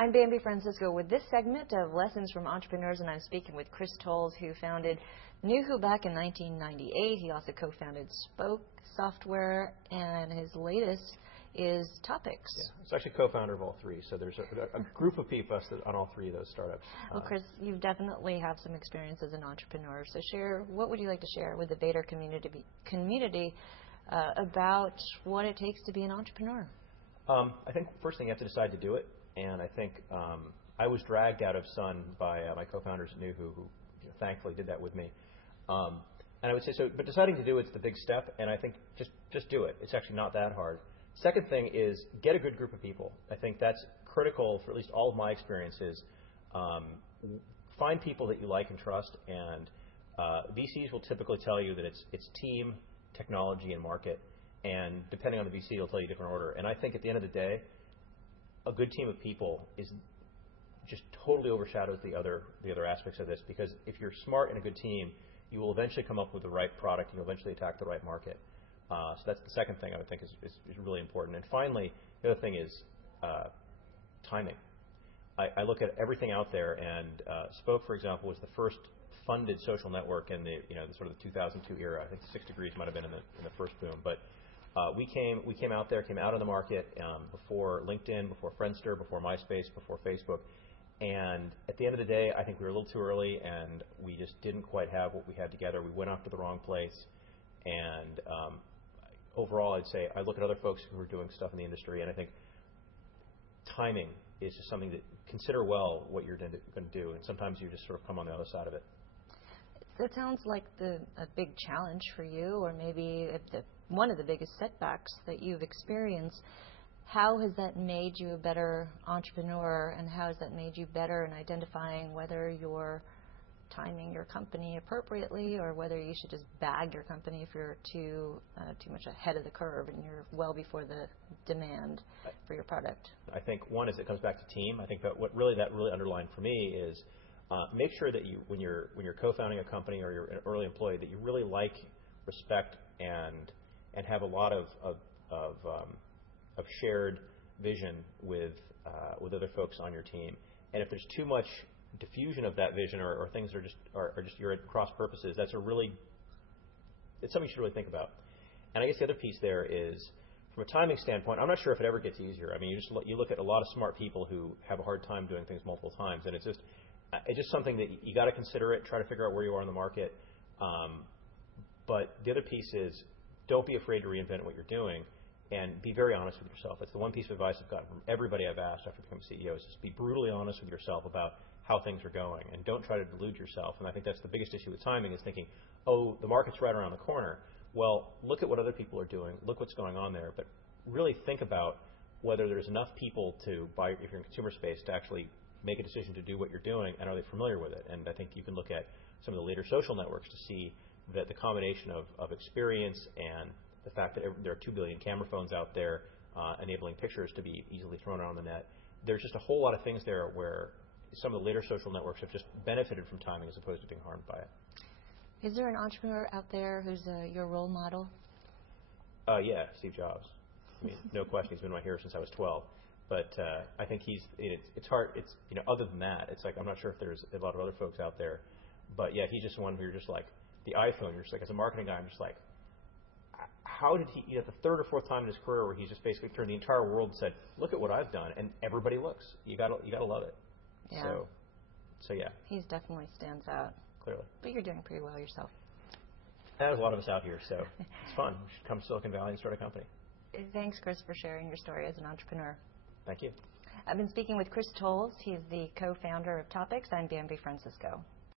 I'm Bambi Francisco with this segment of Lessons from Entrepreneurs, and I'm speaking with Chris Tolles, who founded Noohoo back in 1998. He also co-founded Spoke Software, and his latest is Topix. Yeah, it's actually co-founder of all three, so there's a group of people on all three of those startups. Well, Chris, you definitely have some experience as an entrepreneur, so what would you like to share with the Vader community about what it takes to be an entrepreneur? I think first thing you have to decide to do it. And I think I was dragged out of Sun by my co-founders at Noohoo, who thankfully did that with me. And I would say but deciding to do it's the big step, and I think just do it. It's actually not that hard. Second thing is get a good group of people. I think that's critical for at least all of my experiences. Find people that you like and trust, and VCs will typically tell you that it's team, technology, and market. And depending on the VC, it'll tell you a different order. And I think at the end of the day, a good team of people just totally overshadows the other aspects of this, because if you're smart and a good team, you will eventually come up with the right product and you'll eventually attack the right market. So that's the second thing I would think is really important. And finally, the other thing is timing. I look at everything out there, and Spoke, for example, was the first funded social network in the sort of the 2002 era. I think 6 Degrees might have been in the first boom, but we came out on the market before LinkedIn, before Friendster, before MySpace, before Facebook. And at the end of the day, I think we were a little too early, and we just didn't quite have what we had together. We went off to the wrong place. And overall, I'd say I look at other folks who are doing stuff in the industry, and I think timing is just something that consider well what you're going to do. And sometimes you just sort of come on the other side of it. That sounds like a big challenge for you, or maybe one of the biggest setbacks that you've experienced. How has that made you a better entrepreneur, and how has that made you better in identifying whether you're timing your company appropriately, or whether you should just bag your company if you're too much ahead of the curve and you're well before the demand for your product? I think one is it comes back to team. I think that what really underlined for me is make sure that when you're co-founding a company or you're an early employee, that you really like, respect, and have a lot of shared vision with other folks on your team. And if there's too much diffusion of that vision, or things are just you're at cross purposes, it's something you should really think about. And I guess the other piece there is, from a timing standpoint, I'm not sure if it ever gets easier. I mean, you look at a lot of smart people who have a hard time doing things multiple times, and it's just something that you got to consider it, try to figure out where you are in the market. But the other piece is, don't be afraid to reinvent what you're doing, and be very honest with yourself. That's the one piece of advice I've gotten from everybody I've asked after becoming CEO, is just be brutally honest with yourself about how things are going, and don't try to delude yourself. And I think that's the biggest issue with timing, is thinking, oh, the market's right around the corner. Well, look at what other people are doing, look what's going on there, but really think about whether there's enough people to buy, if you're in consumer space, to actually make a decision to do what you're doing, and are they familiar with it? And I think you can look at some of the later social networks to see that the combination of experience and the fact that there are 2 billion camera phones out there enabling pictures to be easily thrown out on the net, there's just a whole lot of things there where some of the later social networks have just benefited from timing as opposed to being harmed by it. Is there an entrepreneur out there who's your role model? Yeah, Steve Jobs. I mean, no question, he's been my hero since I was 12. But I think it's hard. Other than that, it's like I'm not sure if there's a lot of other folks out there. But yeah, he's just one who you're just like, the iPhone, you're just like, as a marketing guy, I'm just like, how did he, the third or fourth time in his career where he's just basically turned the entire world and said, look at what I've done, and everybody looks. You gotta love it. Yeah. So yeah. He's definitely stands out. Clearly. But you're doing pretty well yourself. There's a lot of us out here, so it's fun. We should come to Silicon Valley and start a company. Thanks, Chris, for sharing your story as an entrepreneur. Thank you. I've been speaking with Chris Tolles. He's the co-founder of Topix. I'm Bambi Francisco.